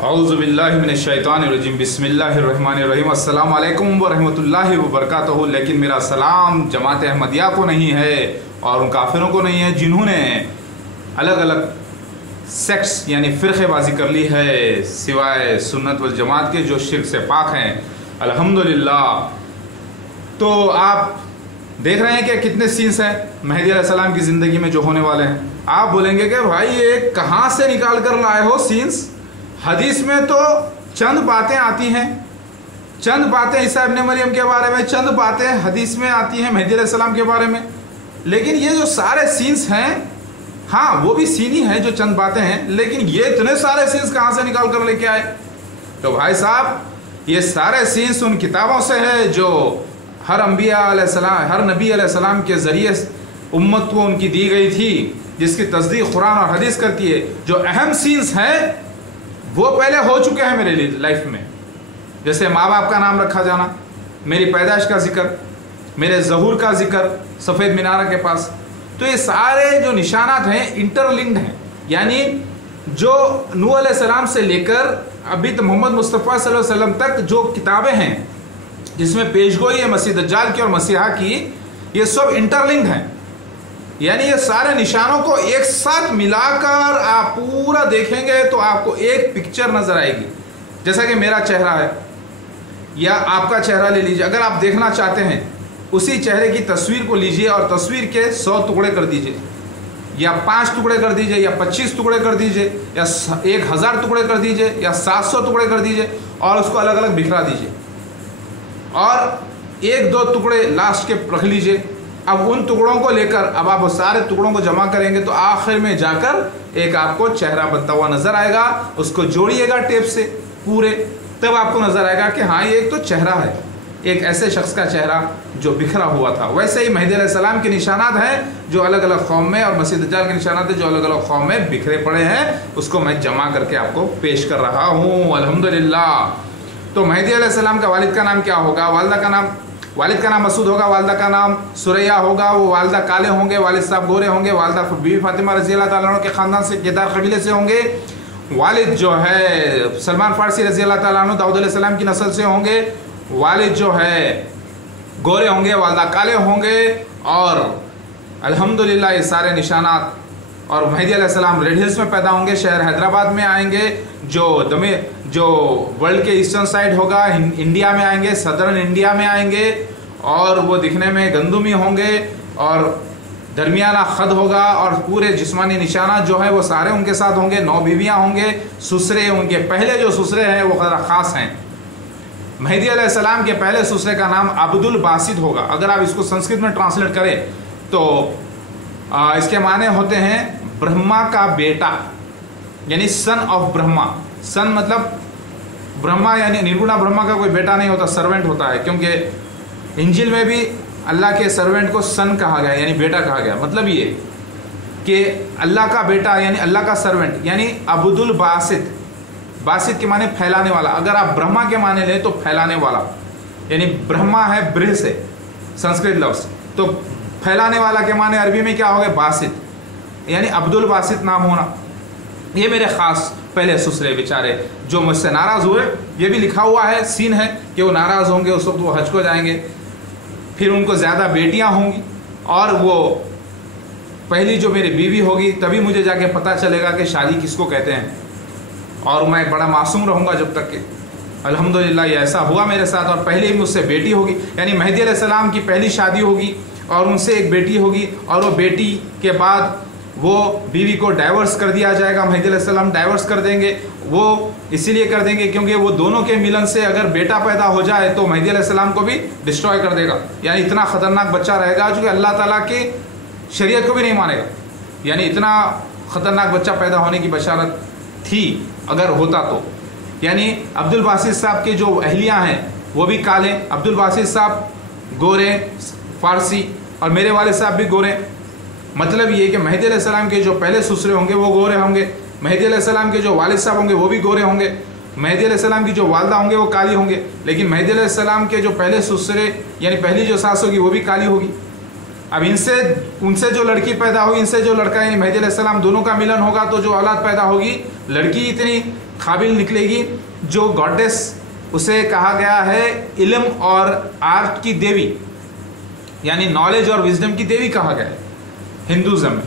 औज़ु बिल्लाहि मिनश्शैतानिर्रजीम बिस्मिल्लाहिर्रहमानिर्रहीम अस्सलामु अलैकुम व रहमतुल्लाहि व बरकातहू। लेकिन मेरा सलाम जमात अहमदिया को नहीं है और उन काफिरों को नहीं है जिन्होंने अलग अलग सेक्ट्स यानी फ़िरक़ेबाज़ी कर ली है सिवाय सुन्नत वल जमात के जो शिर्क से पाक हैं अल्हम्दुलिल्लाह। तो आप देख रहे हैं कि कितने सीन्स हैं मेहदी अलैहिस्सलाम की ज़िंदगी में जो होने वाले हैं। आप बोलेंगे कि भाई ये कहाँ से निकाल कर लाए हो सीन्स, हदीस में तो चंद बातें आती हैं, चंद बातें ईसा इब्न मरियम के बारे में, चंद बातें हदीस में आती हैं मेहदी अलैहिस्सलाम के बारे में, लेकिन ये जो सारे सीन्स हैं, हाँ वो भी सीन ही हैं जो चंद बातें हैं, लेकिन ये इतने सारे सीन्स कहाँ से निकाल कर लेके आए। तो भाई साहब ये सारे सीन्स उन किताबों से है जो हर अंबिया अलैहिस्सलाम, हर नबी अलैहिस्सलाम के ज़रिए उम्मत को उनकी दी गई थी, जिसकी तस्दीक कुरान और हदीस करती है। जो अहम सीन्स हैं वो पहले हो चुके हैं मेरे लाइफ में, जैसे माँ बाप का नाम रखा जाना, मेरी पैदाइश का जिक्र, मेरे ज़हूर का जिक्र सफ़ेद मीनार के पास। तो ये सारे जो निशानात हैं इंटरलिंक्ड हैं, यानी जो नूह अलैहिस्सलाम से लेकर अभी तो मोहम्मद मुस्तफ़ा सल्लल्लाहु अलैहि वसल्लम तक जो किताबें हैं जिसमें पेशगोई है मसीह दज्जाल की और मसीहा की, ये सब इंटरलिंक्ड हैं। यानी ये सारे निशानों को एक साथ मिलाकर आप पूरा देखेंगे तो आपको एक पिक्चर नज़र आएगी। जैसा कि मेरा चेहरा है या आपका चेहरा ले लीजिए, अगर आप देखना चाहते हैं उसी चेहरे की तस्वीर को लीजिए और तस्वीर के 100 टुकड़े कर दीजिए, या 5 टुकड़े कर दीजिए, या 25 टुकड़े कर दीजिए, या 1000 टुकड़े कर दीजिए, या 700 टुकड़े कर दीजिए और उसको अलग अलग बिखरा दीजिए और 1-2 टुकड़े लास्ट के रख लीजिए। अब उन टुकड़ों को लेकर अब आप सारे टुकड़ों को जमा करेंगे तो आखिर में जाकर एक आपको चेहरा बनता हुआ नजर आएगा। उसको जोड़िएगा टेप से पूरे, तब आपको नजर आएगा कि हाँ ये एक तो चेहरा है, एक ऐसे शख्स का चेहरा जो बिखरा हुआ था। वैसे ही मेहदी अलैहिस्सलाम के निशानात हैं जो अलग अलग कौम में, और मसीह दज्जाल के निशानात हैं जो अलग अलग कौम में बिखरे पड़े हैं, उसको मैं जमा करके आपको पेश कर रहा हूँ अल्हम्दुलिल्लाह। तो मेहदी अलैहिस्सलाम का वालिद का नाम क्या होगा? वालिद का नाम मसूद होगा, वालिदा का नाम सुरैया होगा। वो वालिदा काले होंगे, वालिद साहब गोरे होंगे, वालिदा बीबी फातिमा रज़ी अल्लाह ताला अन्हा के ख़ानदान से केदार कबीले से होंगे। वालिद जो है सलमान फ़ारसी रज़ी अल्लाह ताला अन्हु दाऊद अलैहिस्सलाम की नस्ल से होंगे। वालिद जो है गोरे होंगे, वालिदा काले होंगे। और अल्हम्दुलिल्लाह ये सारे निशानात। और मेहदी अलैहिस्सलाम रेड हिल्स में पैदा होंगे, शहर हैदराबाद में आएंगे, जो वर्ल्ड के ईस्टर्न साइड होगा, इंडिया में आएंगे, सदर्न इंडिया में आएंगे, और वो दिखने में गंदुमी होंगे और दरमियाना ख़द होगा, और पूरे जिस्मानी निशानात जो है वो सारे उनके साथ होंगे। 9 बीवियाँ होंगे, ससुरे उनके पहले जो ससुरे हैं वो ज़रा ख़ास हैं। मेहदी अलैहिस्सलाम के पहले ससुरे का नाम अब्दुल बासित होगा। अगर आप इसको संस्कृत में ट्रांसलेट करें तो इसके माने होते हैं ब्रह्मा का बेटा, यानी सन ऑफ ब्रह्मा। सन मतलब ब्रह्मा, यानी निर्गुणा ब्रह्मा का कोई बेटा नहीं होता, सर्वेंट होता है, क्योंकि इंजिल में भी अल्लाह के सर्वेंट को सन कहा गया, यानी बेटा कहा गया। मतलब ये कि अल्लाह का बेटा यानी अल्लाह का सर्वेंट, यानी अब्दुल बासित। बासित के माने फैलाने वाला। अगर आप ब्रह्मा के माने लें तो फैलाने वाला, यानी ब्रह्मा है ब्रह से संस्कृत लफ्ज़, तो फैलाने वाला के माने अरबी में क्या हो गया? बासित, यानी अब्दुल बासित नाम होना। ये मेरे ख़ास पहले ससुरे बेचारे जो मुझसे नाराज़ हुए, ये भी लिखा हुआ है, सीन है कि वो नाराज़ होंगे, उस वक्त वो हज को जाएंगे, फिर उनको ज़्यादा बेटियां होंगी, और वो पहली जो मेरी बीवी होगी तभी मुझे जाके पता चलेगा कि शादी किसको कहते हैं, और मैं बड़ा मासूम रहूँगा जब तक कि। अल्हम्दुलिल्लाह ये ऐसा हुआ मेरे साथ। और पहले ही मुझसे बेटी होगी, यानी मेहदी अलैहिस्सलाम की पहली शादी होगी और उनसे एक बेटी होगी, और वो बेटी के बाद वो बीवी को डाइवर्स कर दिया जाएगा। मेहदी अलैहिस्सलाम डाइवर्स कर देंगे। वो इसीलिए कर देंगे क्योंकि वो दोनों के मिलन से अगर बेटा पैदा हो जाए तो मेहदी अलैहिस्सलाम को भी डिस्ट्रॉय कर देगा, यानी इतना ख़तरनाक बच्चा रहेगा जो कि अल्लाह ताला के शरीयत को भी नहीं मानेगा। यानी इतना ख़तरनाक बच्चा पैदा होने की बशारत थी अगर होता तो। यानी अब्दुल बासित साहब के जो अहलियाँ हैं वो भी काले, अब्दुल बासित साहब गोरे फ़ारसी, और मेरे वाले साहब भी गोरे। मतलब ये कि मेहदी अलैहिस्सलाम के जो पहले ससुरे होंगे वो गोरे होंगे, मेहदी अलैहिस्सलाम के जो वालिद साहब होंगे वो भी गोरे होंगे, मेहदी अलैहिस्सलाम की जो वालदा होंगे वो काली होंगे, लेकिन मेहदी अलैहिस्सलाम के जो पहले ससुरे यानी पहली जो सास होगी वो भी काली होगी। अब उनसे जो लड़की पैदा होगी, इनसे जो लड़का यानी मेहदी अलैहिस्सलाम दोनों का मिलन होगा तो जो औलाद पैदा होगी लड़की इतनी काबिल निकलेगी जो गॉडेस, उसे कहा गया है इल्म और आर्ट की देवी, यानी नॉलेज और विजडम की देवी कहा गया है हिंदुज़म में।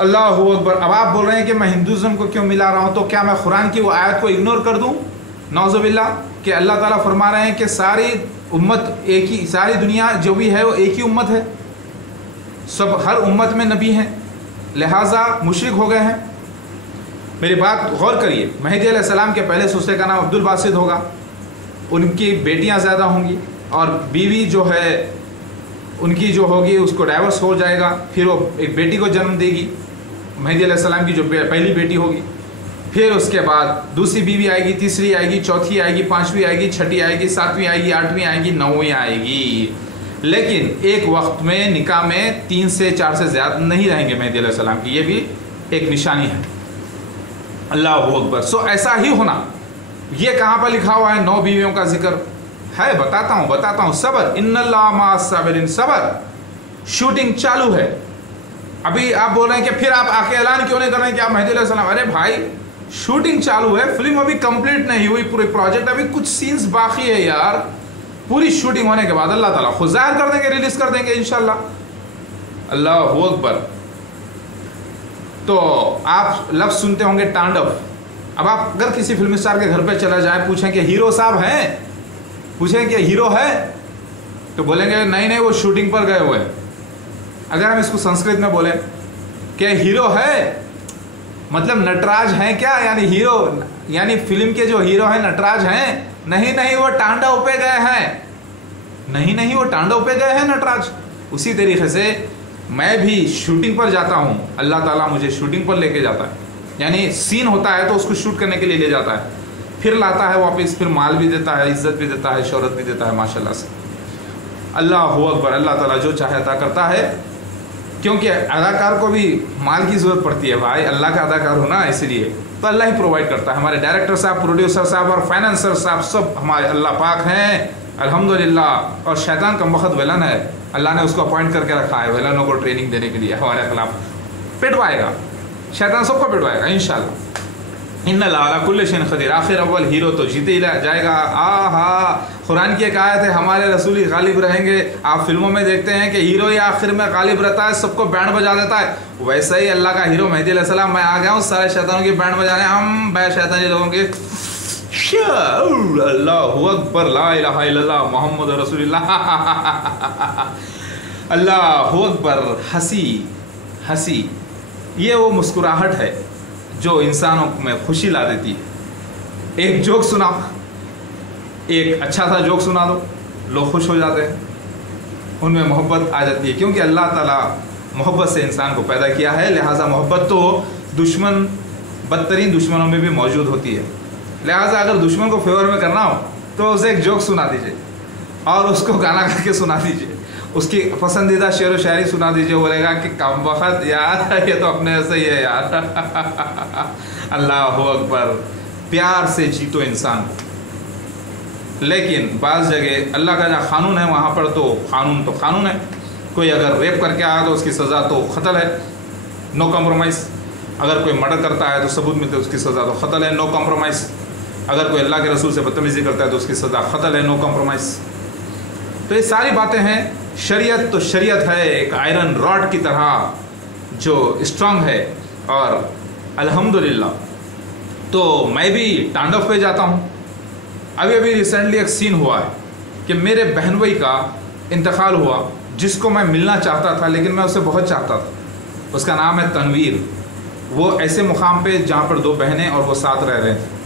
अल्लाहू अकबर। अब आप बोल रहे हैं कि मैं हिंदुज़म को क्यों मिला रहा हूँ, तो क्या मैं कुरान की वो आयत को इग्नोर कर दूँ? नौज़ुबिल्लाह, कि अल्लाह ताला फरमा रहे हैं कि सारी उम्मत एक ही, सारी दुनिया जो भी है वो एक ही उम्मत है, सब हर उम्मत में नबी हैं, लिहाजा मुशरिक हो गए हैं। मेरी बात गौर करिए, महदी अलैहिस्सलाम के पहले ससुरे का नाम अब्दुल बासित होगा, उनकी बेटियां ज़्यादा होंगी और बीवी जो है उनकी जो होगी उसको डाइवर्स हो जाएगा, फिर वो एक बेटी को जन्म देगी, महदी अलैहिस्सलाम की जो पहली बेटी होगी, फिर उसके बाद दूसरी बीवी आएगी, तीसरी आएगी, चौथी आएगी, पाँचवीं आएगी, छठी आएगी, सातवीं आएगी, आठवीं आएगी, नौवीं आएगी। लेकिन एक वक्त में निकाह में 3 से 4 से ज़्यादा नहीं रहेंगे महदी अलैहिस्सलाम की, ये भी एक निशानी है। अल्लाहू अकबर। सो ऐसा ही होना, ये कहाँ पर लिखा हुआ है 9 बीवियों का जिक्र है? बताता हूँ। सबर, इन्नल्लाह मअस साबिरीन, सबर। शूटिंग चालू है। अभी आप बोल रहे हैं कि फिर आप आके ऐलान क्यों नहीं कर रहे हैं कि आप महदी अलैहिस्सलाम? अरे भाई, शूटिंग चालू है, फिल्म अभी कंप्लीट नहीं हुई, पूरे प्रोजेक्ट अभी कुछ सीन्स बाकी है यार। पूरी शूटिंग होने के बाद अल्लाह ताला खुद ज़ाहिर कर देंगे, रिलीज कर देंगे इंशाल्लाह। अल्लाहू अकबर। तो आप लफ्ज़ सुनते होंगे तांडव। अब आप अगर किसी फिल्म स्टार के घर पे चला जाए, पूछें कि हीरो साहब हैं, पूछें कि हीरो है, तो बोलेंगे नहीं वो शूटिंग पर गए हुए हैं। अगर हम इसको संस्कृत में बोलें कि हीरो है, मतलब नटराज हैं क्या? यानी हीरो, यानी फिल्म के जो हीरो हैं नटराज हैं? नहीं वो तांडव पे गए हैं। नहीं वो तांडव पे गए हैं नटराज। उसी तरीके से मैं भी शूटिंग पर जाता हूँ, अल्लाह ताला मुझे शूटिंग पर लेके जाता है, यानी सीन होता है तो उसको शूट करने के लिए ले जाता है, फिर लाता है वापस, फिर माल भी देता है, इज्जत भी देता है, शोहरत भी देता है माशाल्लाह से। अल्लाहू अकबर। अल्लाह ताला जो चाहे अता करता है, क्योंकि अदाकार को भी माल की ज़रूरत पड़ती है भाई, अल्लाह का अदाकार होना, इसलिए तो अल्लाह ही प्रोवाइड करता है। हमारे डायरेक्टर साहब, प्रोड्यूसर साहब और फाइनेंसर साहब सब हमारे अल्लाह पाक हैं अल्हम्दुलिल्लाह। और शैतान का बहुत वेलन है, अल्लाह ने उसको अपॉइंट करके रखा है वेलनों को ट्रेनिंग देने के लिए, हमारे खिलाफ पिटवाएगा शैतान, सबको पिटवाएगा इंशाल्लाह। इन्नल्लाह अला कुल्लि शैइन क़दीर। आखिर अव्वल हीरो तो जीते ही जाएगा। कुरान की एक आयत है, हमारे रसूल ही गालिब रहेंगे। आप फिल्मों में देखते हैं कि हीरो ही आखिर में गालिब रहता है, सबको बैंड बजा देता है, वैसे ही अल्लाह का हीरो महदी अलैहिस्सलाम, मैं आ गया हूँ सारे शैतानों की बैंड बजाने, हम शैतानी लोगों के। अल्लाहू अकबर, ला इलाहा इल्लल्लाह मुहम्मद रसूलुल्लाह। अल्लाहू अकबर। हंसी ये वो मुस्कुराहट है जो इंसानों में खुशी ला देती है। एक जोक सुना, एक अच्छा सा जोक सुना दो, लोग खुश हो जाते हैं, उनमें मोहब्बत आ जाती है, क्योंकि अल्लाह ताला मोहब्बत से इंसान को पैदा किया है। लिहाजा मोहब्बत तो दुश्मन, बदतरीन दुश्मनों में भी मौजूद होती है। लिहाजा अगर दुश्मन को फेवर में करना हो तो उसे एक जोक सुना दीजिए और उसको गाना गा के सुना दीजिए, उसकी पसंदीदा शेर व शायरी सुना दीजिए, बोलेगा कि कम वक़्त यार, ये तो अपने ऐसे ही है यार। अल्लाहू अकबर। प्यार से जीतो इंसान को। लेकिन बाज़ जगह अल्लाह का जहाँ कानून है वहाँ पर तो कानून है। कोई अगर रेप करके आया तो उसकी सज़ा तो क़त्ल है, नो कॉम्प्रोमाइज़। अगर कोई मर्डर करता है तो सबूत मिलते उसकी सज़ा तो क़त्ल है, नो कॉम्प्रोमाइज़। अगर कोई अल्लाह के रसूल से बदतमीज़ी करता है तो उसकी सज़ा क़त्ल है, नो कॉम्प्रोमाइज़। तो ये सारी बातें हैं। शरीयत तो शरीयत है, एक आयरन रॉड की तरह जो स्ट्रांग है। और अल्हम्दुलिल्लाह तो मैं भी तांडव पे जाता हूँ। अभी रिसेंटली एक सीन हुआ है कि मेरे बहन भाई का इंतकाल हुआ, जिसको मैं मिलना चाहता था, लेकिन मैं उसे बहुत चाहता था। उसका नाम है तनवीर। वो ऐसे मुकाम पे जहाँ पर 2 बहनें और वो साथ रह रहे थे।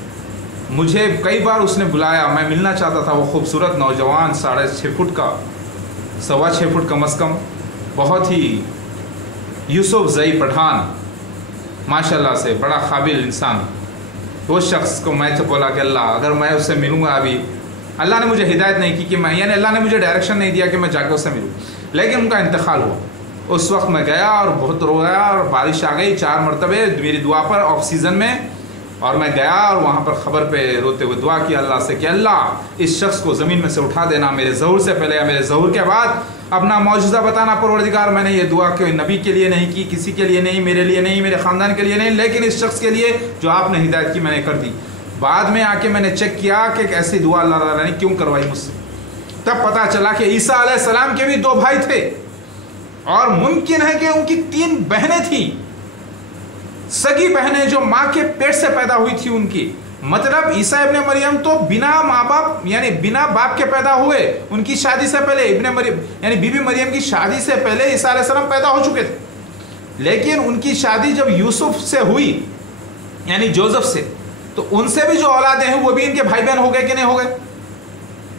मुझे कई बार उसने बुलाया, मैं मिलना चाहता था। वो खूबसूरत नौजवान, 6.5 फुट का, 6.25 फुट कम अज़ कम, बहुत ही यूसुफ ज़ई पठान माशाल्लाह से, बड़ा काबिल इंसान। वो शख्स को मैं तो बोला कि अल्लाह, अगर मैं उससे मिलूँगा, अभी अल्लाह ने मुझे हिदायत नहीं की कि मैं, यानी अल्लाह ने मुझे डायरेक्शन नहीं दिया कि मैं जाकर उससे मिलूँ, लेकिन उनका इंतकाल हुआ। उस वक्त मैं गया और बहुत रोया और बारिश आ गई 4 मरतबे मेरी दुआ पर ऑफ सीज़न में। और मैं गया और वहाँ पर ख़बर पे रोते हुए दुआ किया अल्लाह से कि अल्लाह इस शख्स को ज़मीन में से उठा देना, मेरे ज़हूर से पहले या मेरे ज़हूर के बाद। अपना मौजूदा बताना, परवरदिगार मैंने ये दुआ कोई नबी के लिए नहीं की, किसी के लिए नहीं, मेरे लिए नहीं, मेरे ख़ानदान के लिए नहीं, लेकिन इस शख्स के लिए जो आपने हिदायत की मैंने कर दी। बाद में आके मैंने चेक किया कि ऐसी दुआ अल्लाह ताला ने क्यों करवाई मुझसे, तब पता चला कि ईसा अलैहिस्सलाम के भी 2 भाई थे और मुमकिन है कि उनकी 3 बहनें थी, सगी बहनें जो माँ के पेट से पैदा हुई थी उनकी। मतलब ईसा इब्ने मरियम तो बिना माँ बाप यानी बिना बाप के पैदा हुए, उनकी शादी से पहले इब्ने मरियम यानी बीबी मरियम की शादी से पहले ईसा अलैहिस्सलाम पैदा हो चुके थे। लेकिन उनकी शादी जब यूसुफ से हुई यानी जोसेफ से, तो उनसे भी जो औलादे हैं वो भी इनके भाई बहन हो गए कि नहीं हो गए।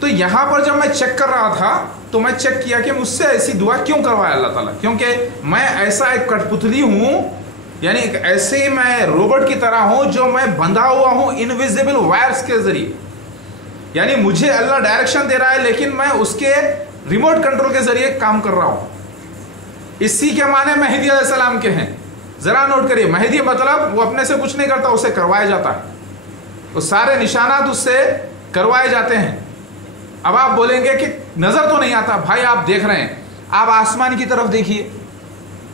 तो यहाँ पर जब मैं चेक कर रहा था तो मैं चेक किया कि मुझसे ऐसी दुआ क्यों करवाया अल्लाह ताला, क्योंकि मैं ऐसा एक कठपुतली हूँ, यानी ऐसे मैं रोबोट की तरह हूँ जो मैं बंधा हुआ हूँ इनविजिबल वायर्स के जरिए। यानी मुझे अल्लाह डायरेक्शन दे रहा है लेकिन मैं उसके रिमोट कंट्रोल के जरिए काम कर रहा हूँ। इसी के माने मेहदी अलैहिस्सलाम के हैं। ज़रा नोट करिए, मेहदी मतलब वो अपने से कुछ नहीं करता, उसे करवाया जाता है, वो सारे निशानात उससे करवाए जाते हैं। अब आप बोलेंगे कि नज़र तो नहीं आता। भाई आप देख रहे हैं, आप आसमान की तरफ देखिए,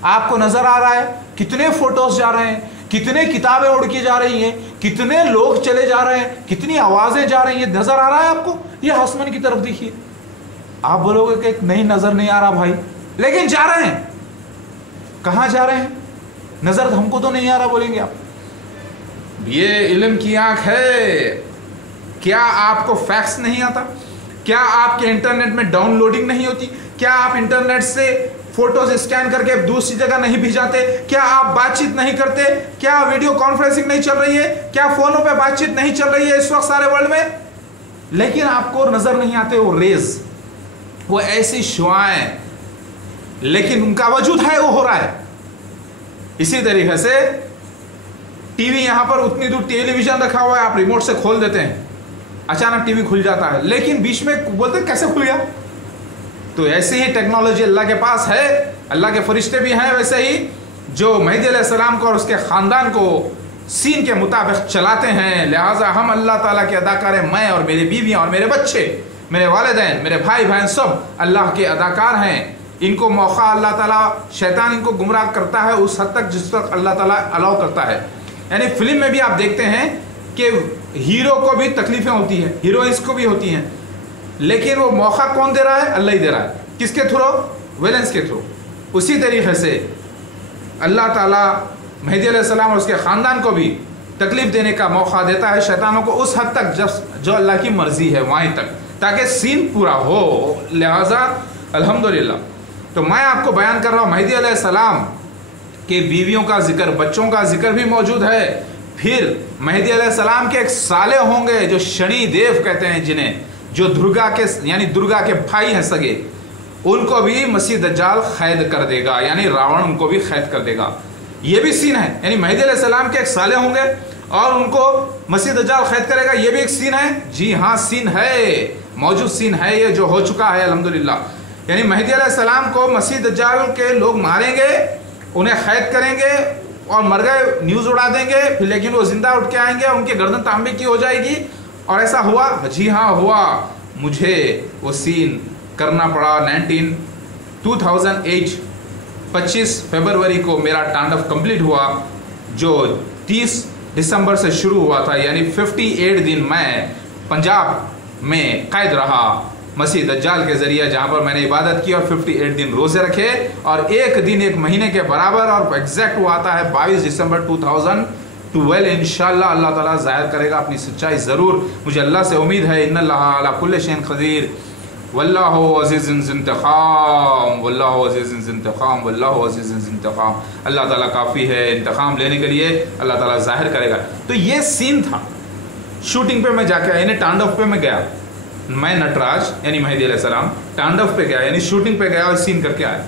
आपको नज़र आ रहा है कितने फोटोज जा रहे हैं, कितने किताबें उड़ के जा रही हैं, कितने लोग चले जा रहे हैं, कितनी आवाज़ें जा रही हैं, नज़र आ रहा है आपको? ये आसमान की तरफ देखिए। आप बोलोगे कि नहीं नज़र नहीं आ रहा भाई, लेकिन जा रहे हैं। कहाँ जा रहे हैं? नज़र हमको तो नहीं आ रहा बोलेंगे आप। ये इल्म की आंख है। क्या आपको फैक्स नहीं आता? क्या आपके इंटरनेट में डाउनलोडिंग नहीं होती? क्या आप इंटरनेट से फोटोज स्कैन करके दूसरी जगह नहीं भिजाते? क्या आप बातचीत नहीं करते? क्या वीडियो कॉन्फ्रेंसिंग नहीं चल रही है? क्या फोनों पे बातचीत नहीं चल रही है इस वक्त सारे वर्ल्ड में? लेकिन आपको नजर नहीं आते वो रेज, वो ऐसी शुआएं, लेकिन उनका वजूद है, वो हो रहा है। इसी तरीके से टीवी, यहां पर उतनी दूर टेलीविजन रखा हुआ है, आप रिमोट से खोल देते हैं, अचानक टीवी खुल जाता है, लेकिन बीच में बोलते कैसे खुल गया? तो ऐसी ही टेक्नोलॉजी अल्लाह के पास है। अल्लाह के फरिश्ते भी हैं वैसे ही, जो मेहदी अलैहिस्सलाम को और उसके ख़ानदान को सीन के मुताबिक चलाते हैं। लिहाजा हम अल्लाह ताला के अदाकार हैं। मैं और मेरी बीवियाँ और मेरे बच्चे, मेरे वालिदैन, मेरे भाई बहन सब अल्लाह के अदाकार हैं। इनको मौका अल्लाह ताला, शैतान इनको गुमराह करता है उस हद तक जिस तक अल्लाह ताला अलाउ करता है। यानी फिल्म में भी आप देखते हैं कि हीरो को भी तकलीफें होती हैं, हीरोइंस को भी होती हैं, लेकिन वो मौका कौन दे रहा है? अल्लाह ही दे रहा है। किसके थ्रू? विलेंस के थ्रू। उसी तरीके से अल्लाह ताला मेहदी अलैहिस्सलाम और उसके ख़ानदान को भी तकलीफ देने का मौका देता है शैतानों को उस हद तक जो अल्लाह की मर्जी है वहीं तक, ताकि सीन पूरा हो। लिहाजा अल्हम्दुलिल्लाह, तो मैं आपको बयान कर रहा हूँ मेहदी अलैहिस्सलाम के बीवियों का जिक्र, बच्चों का जिक्र भी मौजूद है। फिर मेहदी अलैहिस्सलाम के एक साले होंगे जो शनि देव कहते हैं जिन्हें, जो दुर्गा के यानी दुर्गा के भाई हैं सगे, उनको भी मसीह दज्जाल कैद कर देगा, यानी रावण उनको भी कैद कर देगा। ये भी सीन है, यानी मेहदी अलैहिस्सलाम के एक साले होंगे और उनको मसीह दज्जाल कैद करेगा, ये भी एक सीन है। जी हाँ, सीन है, मौजूद सीन है, ये जो हो चुका है अल्हम्दुलिल्लाह। यानी मेहदी अलैहिस्सलाम को मसीह दज्जाल के लोग मारेंगे, उन्हें कैद करेंगे और मर गए न्यूज़ उड़ा देंगे, फिर लेकिन वो जिंदा उठ के आएंगे, उनकी गर्दन तांबे की हो जाएगी। और ऐसा हुआ? जी हाँ हुआ। मुझे वो सीन करना पड़ा। 2008 25 फरवरी को मेरा तांडव कंप्लीट हुआ, जो 30 दिसंबर से शुरू हुआ था। यानी 58 दिन मैं पंजाब में कैद रहा मसीह दज्जाल के ज़रिए, जहाँ पर मैंने इबादत की और 58 दिन रोज़े रखे और एक दिन एक महीने के बराबर, और एग्जैक्ट वो आता है 22 दिसंबर 2012। इंशाअल्लाह अल्लाह ताला ज़ाहिर करेगा अपनी सच्चाई ज़रूर। मुझे अल्लाह से उम्मीद है। इन्नल्लाह अला कुल्लि शैइन क़दीर वल्लाहु अज़ीज़ुन ज़िंतक़ाम, वल्लाहु अज़ीज़ुन ज़िंतक़ाम, वल्लाहु अज़ीज़ुन ज़िंतक़ाम। अल्लाह ताला काफ़ी है इंतकाम लेने के लिए, अल्लाह ताला ज़ाहिर करेगा। तो ये सीन था। शूटिंग पे मैं जाके, यानी तांडव पे मैं गया, मैं नटराज यानी मेहदी अलैहिस्सलाम तांडव पे गया, यानी शूटिंग पे गया और सीन करके आया।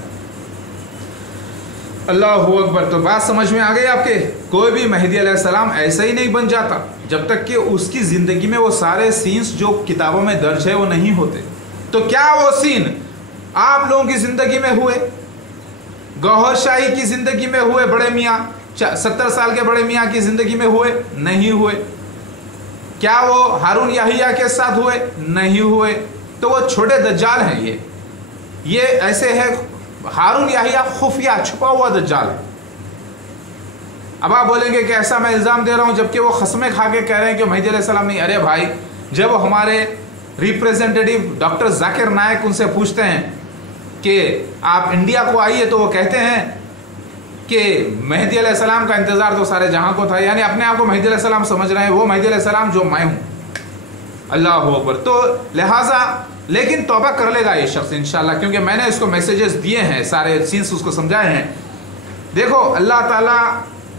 अल्लाहु अकबर। तो बात समझ में आ गई आपके? कोई भी मेहदी अलैहिस्सलाम ऐसा ही नहीं बन जाता जब तक कि उसकी ज़िंदगी में वो सारे सीन्स जो किताबों में दर्ज है वो नहीं होते। तो क्या वो सीन आप लोगों की ज़िंदगी में हुए? गौहर शाही की ज़िंदगी में हुए? बड़े मियाँ 70 साल के बड़े मियाँ की ज़िंदगी में हुए? नहीं हुए। क्या वो हारून याहिया के साथ हुए? नहीं हुए। तो वो छोटे दज्जाल हैं ये। یہ ایسے ہے ہارون یحییٰ خفیہ چھپا ہوا دجال ہے۔ اب آپ بولیں گے کہ ایسا میں الزام دے رہا ہوں جبکہ وہ قسمیں کھا کے کہہ رہے ہیں کہ مہدی علیہ السلام نہیں۔ ارے بھائی، جب ہمارے ریپریزنٹیٹیو ڈاکٹر ذاکر نائک ان سے پوچھتے ہیں کہ آپ انڈیا کو آئیے تو وہ کہتے ہیں کہ مہدی علیہ السلام کا انتظار تو سارے جہاں کو تھا، یعنی اپنے آپ کو مہدی علیہ السلام سمجھ رہے ہیں، وہ مہدی علیہ السلام جو میں ہوں۔ اللہ اکبر۔ تو لہٰذا لیکن توبہ کر لے گا یہ شخص انشاءاللہ، کیونکہ میں نے اس کو میسیجز دیے ہیں، سارے سینس اس کو سمجھائے ہیں۔ دیکھو اللہ تعالیٰ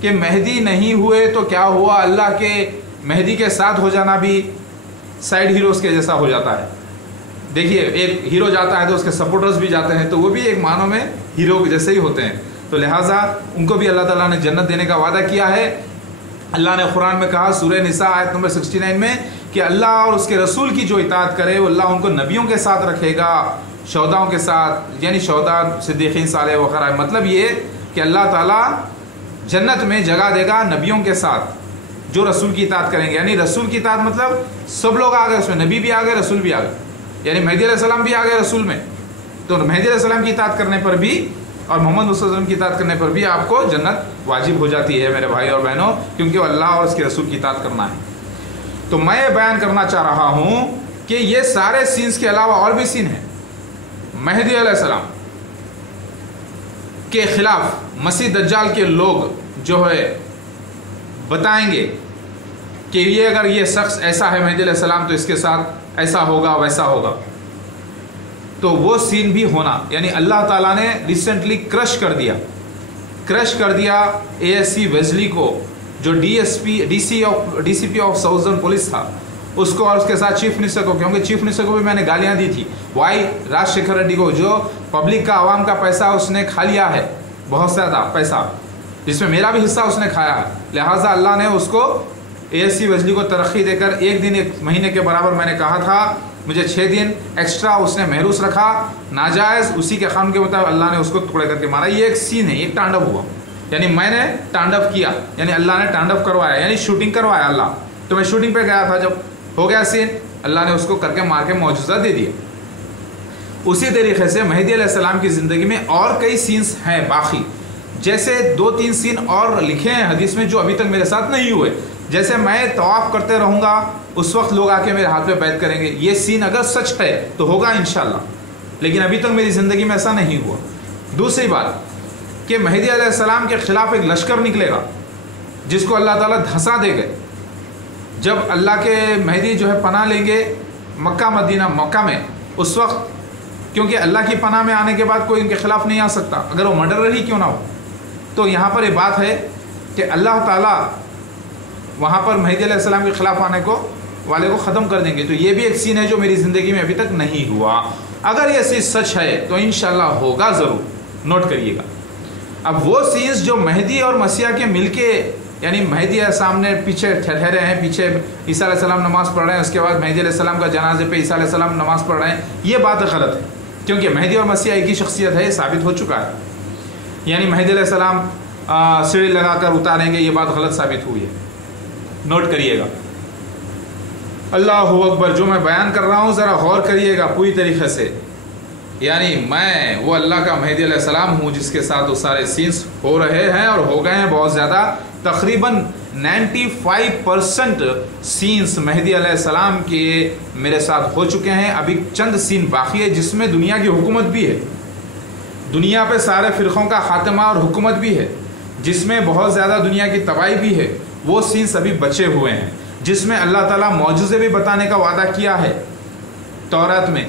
کہ مہدی نہیں ہوئے تو کیا ہوا، اللہ کے مہدی کے ساتھ ہو جانا بھی سائیڈ ہیروز کے جیسا ہو جاتا ہے۔ دیکھیے ایک ہیرو جاتا ہے تو اس کے سپورٹرز بھی جاتے ہیں، تو وہ بھی ایک معنوں میں ہیرو جیسے ہی ہوتے ہیں۔ تو لہٰذا ان کو بھی اللہ تعالیٰ نے جنت دینے کا وعدہ کیا ہے۔ اللہ نے قرآن میں کہا سورہ نساء آیت نمبر 69 میں کہ اللہ اور اس کے رسول کی جو اطاعت کرے وہ اللہ ان کو نبیوں کے ساتھ رکھے گا، شہداؤں کے ساتھ، یعنی شہداء، صدیقین، صالح وغیرہ۔ مطلب یہ کہ اللہ تعالیٰ جنت میں جگہ دے گا نبیوں کے ساتھ جو رسول کی اطاعت کریں گے۔ یعنی رسول کی اطاعت مطلب سب لوگ آ گئے اس میں، نبی بھی آ گئے، رسول بھی آ گئے، یعنی مہدی علیہ السلام بھی آ گئے رسول میں۔ تو مہدی علیہ السلام کی اطاعت کرنے پر بھی اور محمد صلی اللہ علیہ وسلم کی اطاعت کرنے پر بھی آپ کو جنت واجب ہو جاتی ہے میرے بھائی اور بہنوں، کیونکہ اللہ اور اس کے رسول کی اطاعت کرنا ہے۔ تو میں یہ بیان کرنا چاہ رہا ہوں کہ یہ سارے سینز کے علاوہ اور بھی سین ہیں۔ مہدی علیہ السلام کے خلاف مسیح دجال کے لوگ جو ہے بتائیں گے کہ یہ اگر یہ شخص ایسا ہے مہدی علیہ السلام تو اس کے ساتھ ایسا ہوگا ویسا ہوگا، تو وہ سین بھی ہونا۔ یعنی اللہ تعالیٰ نے ریسنٹلی کرش کر دیا اے ایس سی ویزلی کو، جو D C P of southern police تھا، اس کو اور اس کے ساتھ چیف منسٹر کو، کیونکہ چیف منسٹر کو بھی میں نے گالیاں دی تھی، وائی راج شیکھر ریڈی کو، جو پبلک کا، عوام کا پیسہ اس نے کھا لیا ہے، بہت زیادہ پیسہ، جس میں میرا بھی حصہ اس نے کھایا ہے۔ لہٰذا اللہ نے اس کو اے ایس سی ویزلی کو ترقی دے کر ایک دن ایک مہینے کے برابر، میں نے کہا تھا مجھے 6 دن ایکسٹرا اس نے محروس رکھا ناجائز، اسی کے قانون کے مطابق اللہ نے اس کو ٹکڑے کر کے مارا۔ یہ ایک سین ہے، ایک تانڈو ہوا، یعنی میں نے تانڈو کیا، یعنی اللہ نے تانڈو کروایا، یعنی شوٹنگ کروایا اللہ۔ تو میں شوٹنگ پہ گیا تھا، جب ہو گیا سین، اللہ نے اس کو کر کے مار کے معجزہ دے دیا۔ اسی طریقے سے مہدی علیہ السلام کی زندگی میں اور کئی سینز ہیں باقی، جیسے 2-3 سین اور لکھے ہیں حدیث میں جو ابھی تک میرے ساتھ نہیں ہوئے۔ جیسے میں طواف کرتے رہوں گا، اس وقت لوگ آ کے میرے ہاتھ پہ بیعت کریں گے، یہ سین اگر سچ ہے تو ہوگا انشاءاللہ، لیکن ابھی تک میری زندگی میں ایسا نہیں ہوا۔ دوسری بات کہ مہدی علیہ السلام کے خلاف ایک لشکر نکلے گا جس کو اللہ تعالیٰ دھسا دے گا۔ جب اللہ کے مہدی جو ہے پناہ لیں گے مکہ مدینہ مکہ میں، اس وقت کیونکہ اللہ کی پناہ میں آنے کے بعد کوئی ان کے خلاف نہیں آ سکتا، اگر وہ مرڈرر ہی کیوں نہ ہو۔ تو یہاں پر یہ بات ہے کہ اللہ تعالیٰ وہاں پر مہدی علیہ السلام کے خلاف آنے والے کو ختم کر دیں گے۔ تو یہ بھی ایک سین ہے جو میری زندگی میں ابھی تک نہیں ہوا۔ اگر یہ چیز سچ ہے تو انشاءاللہ ہوگا ضرور، نوٹ کریے گا۔ اب وہ سینز جو مہدی اور مسیح کے مل کے، یعنی مہدی سامنے پیچھے ٹھہرے ہیں، پیچھے عیسیٰ علیہ السلام نماز پڑھ رہے ہیں، اس کے بعد مہدی علیہ السلام کا جنازے پہ عیسیٰ علیہ السلام نماز پڑھ رہے ہیں، یہ بات غلط ہے، کیونکہ مہدی اور مسیح ایک ہی شخصیت ہے، یہ ثابت ہو چکا ہے۔ یعنی مہدی علیہ السلام سیڑھی لگا کر اتاریں گے، یہ بات غلط ثابت ہوئی ہے، نوٹ کریے گا۔ اللہ اکبر، جو میں بیان کر رہا ہوں ذرا غور کریے گا پوری طریقے سے۔ یعنی میں وہ اللہ کا مہدی علیہ السلام ہوں جس کے ساتھ وہ سارے سینس ہو رہے ہیں اور ہو گئے ہیں بہت زیادہ، تقریباً 95% سینس مہدی علیہ السلام کے میرے ساتھ ہو چکے ہیں۔ ابھی چند سین باقی ہے جس میں دنیا کی حکومت بھی ہے، دنیا پہ سارے فرقوں کا خاتمہ اور حکومت بھی ہے، جس میں بہت زیادہ دنیا کی تباہی بھی ہے۔ وہ سینس ابھی بچے ہوئے ہیں جس میں اللہ تعالیٰ معجزے بھی بتانے کا وعدہ کیا ہے تورات میں،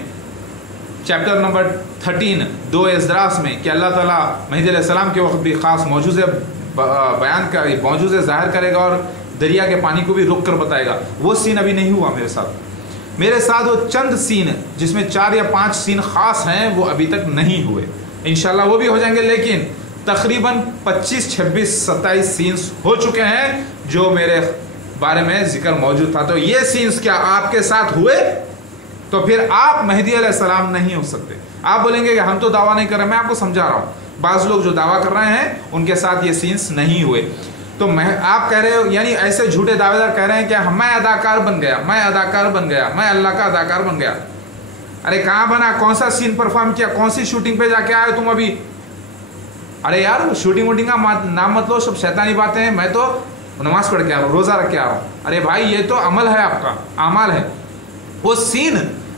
چیپٹر نمبر 13 2 اعزراس میں، کہ اللہ تعالیٰ مہدی علیہ السلام کے وقت بھی خاص معجزے بیان کر، معجزے ظاہر کرے گا اور دریا کے پانی کو بھی رک کر بتائے گا۔ وہ سین ابھی نہیں ہوا میرے ساتھ وہ چند سین جس میں 4 یا 5 سین خاص ہیں وہ ابھی تک نہیں ہوئے، انشاءاللہ وہ بھی ہو جائیں گے، لیکن تقریباً 25 26 27 سینس ہو چکے ہیں جو میرے بارے میں ذکر موجود تھا۔ تو یہ سینس کیا آپ کے ساتھ ہوئے تو پھر آپ مہدی علیہ السلام نہیں ہو سکتے۔ آپ بولیں گے کہ ہم تو دعویٰ نہیں کر رہے، میں آپ کو سمجھا رہا ہوں، بعض لوگ جو دعویٰ کر رہے ہیں ان کے ساتھ یہ سینس نہیں ہوئے۔ تو آپ کہہ رہے ہو، یعنی ایسے جھوٹے دعوے دار کہہ رہے ہیں کہ میں اداکار بن گیا، میں اداکار بن گیا، میں اللہ کا اداکار بن گیا۔ अरे कहाँ बना, कौन सा सीन परफॉर्म किया, कौन सी शूटिंग पे जाके आए तुम अभी? अरे यार शूटिंग वूटिंग का नाम मत लो, सब शैतानी बातें हैं। मैं तो नमाज पढ़ के आ रहा हूँ, रोजा रख के आ रहा हूँ। अरे भाई ये तो अमल है, आपका अमाल है। वो सीन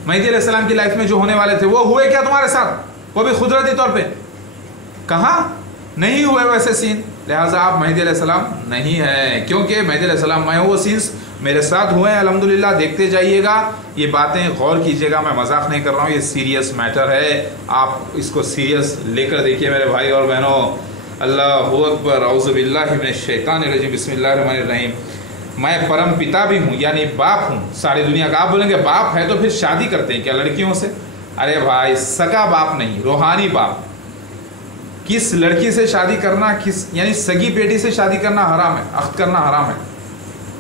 मेहदी अलैहिस्सलाम की लाइफ में जो होने वाले थे वो हुए क्या तुम्हारे साथ? वो भी कुदरती तौर पे? कहाँ नहीं हुए वैसे सीन। लिहाजा आप मेहदी अलैहिस्सलाम नहीं है, क्योंकि मेहदी अलैहिस्सलाम मैं हूँ। वो सीन्स मेरे साथ हुए हैं अल्हम्दुलिल्लाह, देखते जाइएगा। ये बातें गौर कीजिएगा, मैं मजाक नहीं कर रहा हूँ, ये सीरियस मैटर है। आप इसको सीरियस लेकर देखिए मेरे भाई और बहनों। अल्लाहु अकबर, औज़ु बिल्लाहि मिनश शैतानिर रजीम, बिस्मिल्लाहिर रहमानिर रहीम। मैं परम पिता भी हूँ, यानी बाप हूँ सारी दुनिया का। आप बोलेंगे बाप है तो फिर शादी करते हैं क्या लड़कियों से? अरे भाई सगा बाप नहीं, रूहानी बाप। किस लड़की से शादी करना, किस यानी सगी बेटी से शादी करना हराम है, अख्त करना हराम है।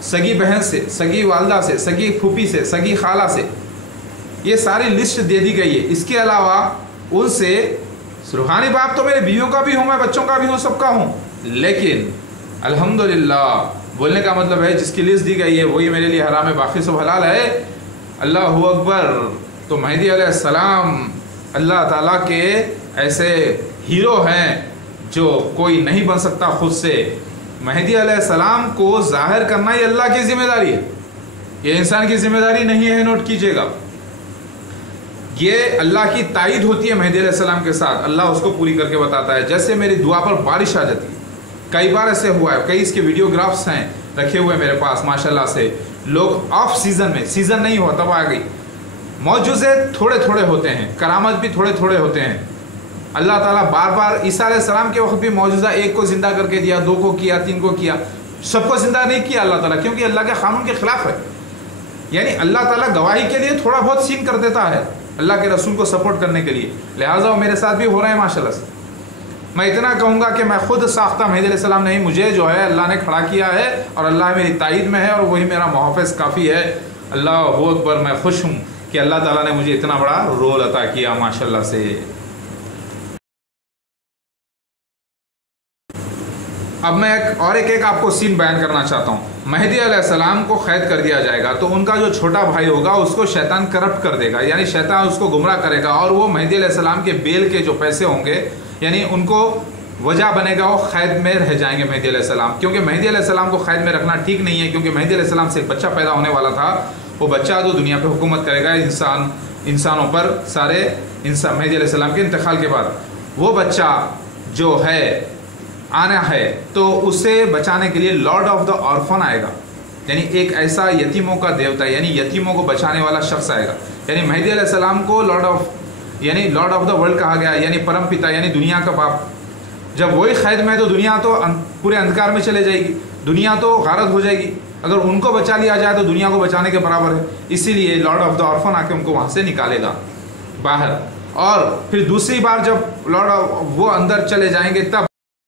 सगी बहन से, सगी वालदा से, सगी फूफी से, सगी खाला से, ये सारी लिस्ट दे दी गई है। इसके अलावा उनसे रूहानी बाप तो मेरे बीवियों का भी हूँ, मैं बच्चों का भी हूँ, सबका हूँ। लेकिन अल्हम्दुलिल्लाह बोलने का मतलब है जिसकी लिस्ट दी गई है वही मेरे लिए हराम है, बाकी सब हलाल है। अल्लाहु अकबर। तो मेहदी अलैहिस्सलाम अल्लाह ताला के ऐसे हीरो हैं जो कोई नहीं बन सकता खुद से। मेहदी अलैहिस्सलाम को जाहिर करना ये अल्लाह की जिम्मेदारी है, ये इंसान की जिम्मेदारी नहीं है, नोट कीजिएगा। ये अल्लाह की ताईद होती है मेहदी अलैहिस्सलाम के साथ, अल्लाह उसको पूरी करके बताता है। जैसे मेरी दुआ पर बारिश आ जाती है, कई बार ऐसे हुआ है, कई इसके वीडियोग्राफ्स हैं रखे हुए मेरे पास माशाल्लाह से। लोग ऑफ सीजन में, सीजन नहीं हुआ तब आ गई, मौजूज़े थोड़े थोड़े होते हैं, करामत भी थोड़े थोड़े होते हैं। अल्लाह ताला बार बार ईसा अलैहिस्सलाम के वक्त भी मौजूज़ा एक को ज़िंदा करके दिया, दो को किया, तीन को किया, सबको ज़िंदा नहीं किया अल्लाह ताला, क्योंकि अल्लाह के क़ानून के ख़िलाफ़ है। यानी अल्लाह ताला गवाही के लिए थोड़ा बहुत सीन कर देता है अल्लाह के रसूल को सपोर्ट करने के लिए। लिहाजा वो मेरे साथ भी हो रहे हैं माशाल्लाह से। मैं इतना कहूँगा कि मैं खुद साख्ता मेहदी अलैहिस्सलाम नहीं, मुझे जो है अल्लाह ने खड़ा किया है और अल्लाह मेरी ताईद में है और वही मेरा मुहाफ़िज़ काफ़ी है। अल्लाहु अकबर। मैं खुश हूँ कि अल्लाह ताला ने मुझे इतना बड़ा रोल अता किया माशाल्लाह से। अब मैं एक आपको सीन बयान करना चाहता हूँ। मेहदी अलैहिस्सलाम को कैद कर दिया जाएगा तो उनका जो छोटा भाई होगा उसको शैतान करप्ट कर देगा, यानी शैतान उसको गुमराह करेगा और वो मेहदी अलैहिस्सलाम के बेल के जो पैसे होंगे यानी उनको वजह बनेगा, वो कैद में रह जाएंगे मेहदी अलैहिस्सलाम। क्योंकि मेहदी अलैहिस्सलाम को कैद में रखना ठीक नहीं है, क्योंकि मेहदी अलैहिस्सलाम से एक बच्चा पैदा होने वाला था। वो बच्चा जो दुनिया पर हुकूमत करेगा इंसानों पर, सारे इंसान मेहदी अलैहिस्सलाम के इंतकाल के बाद वो बच्चा जो है आना है तो उसे बचाने के लिए लॉर्ड ऑफ द ऑर्फन आएगा, यानी एक ऐसा यतीमों का देवता, यानी यतीमों को बचाने वाला शख्स आएगा। यानी मेहदी अलैहिस्सलाम को लॉर्ड ऑफ द वर्ल्ड कहा गया, यानी परम पिता, यानी दुनिया का बाप। जब वही कैद में है तो दुनिया तो पूरे अंधकार में चले जाएगी, दुनिया तो गारत हो जाएगी। अगर उनको बचा लिया जाए तो दुनिया को बचाने के बराबर है। इसीलिए लॉर्ड ऑफ द ऑर्फन आके उनको वहाँ से निकालेगा बाहर, और फिर दूसरी बार जब वो अंदर चले जाएंगे तब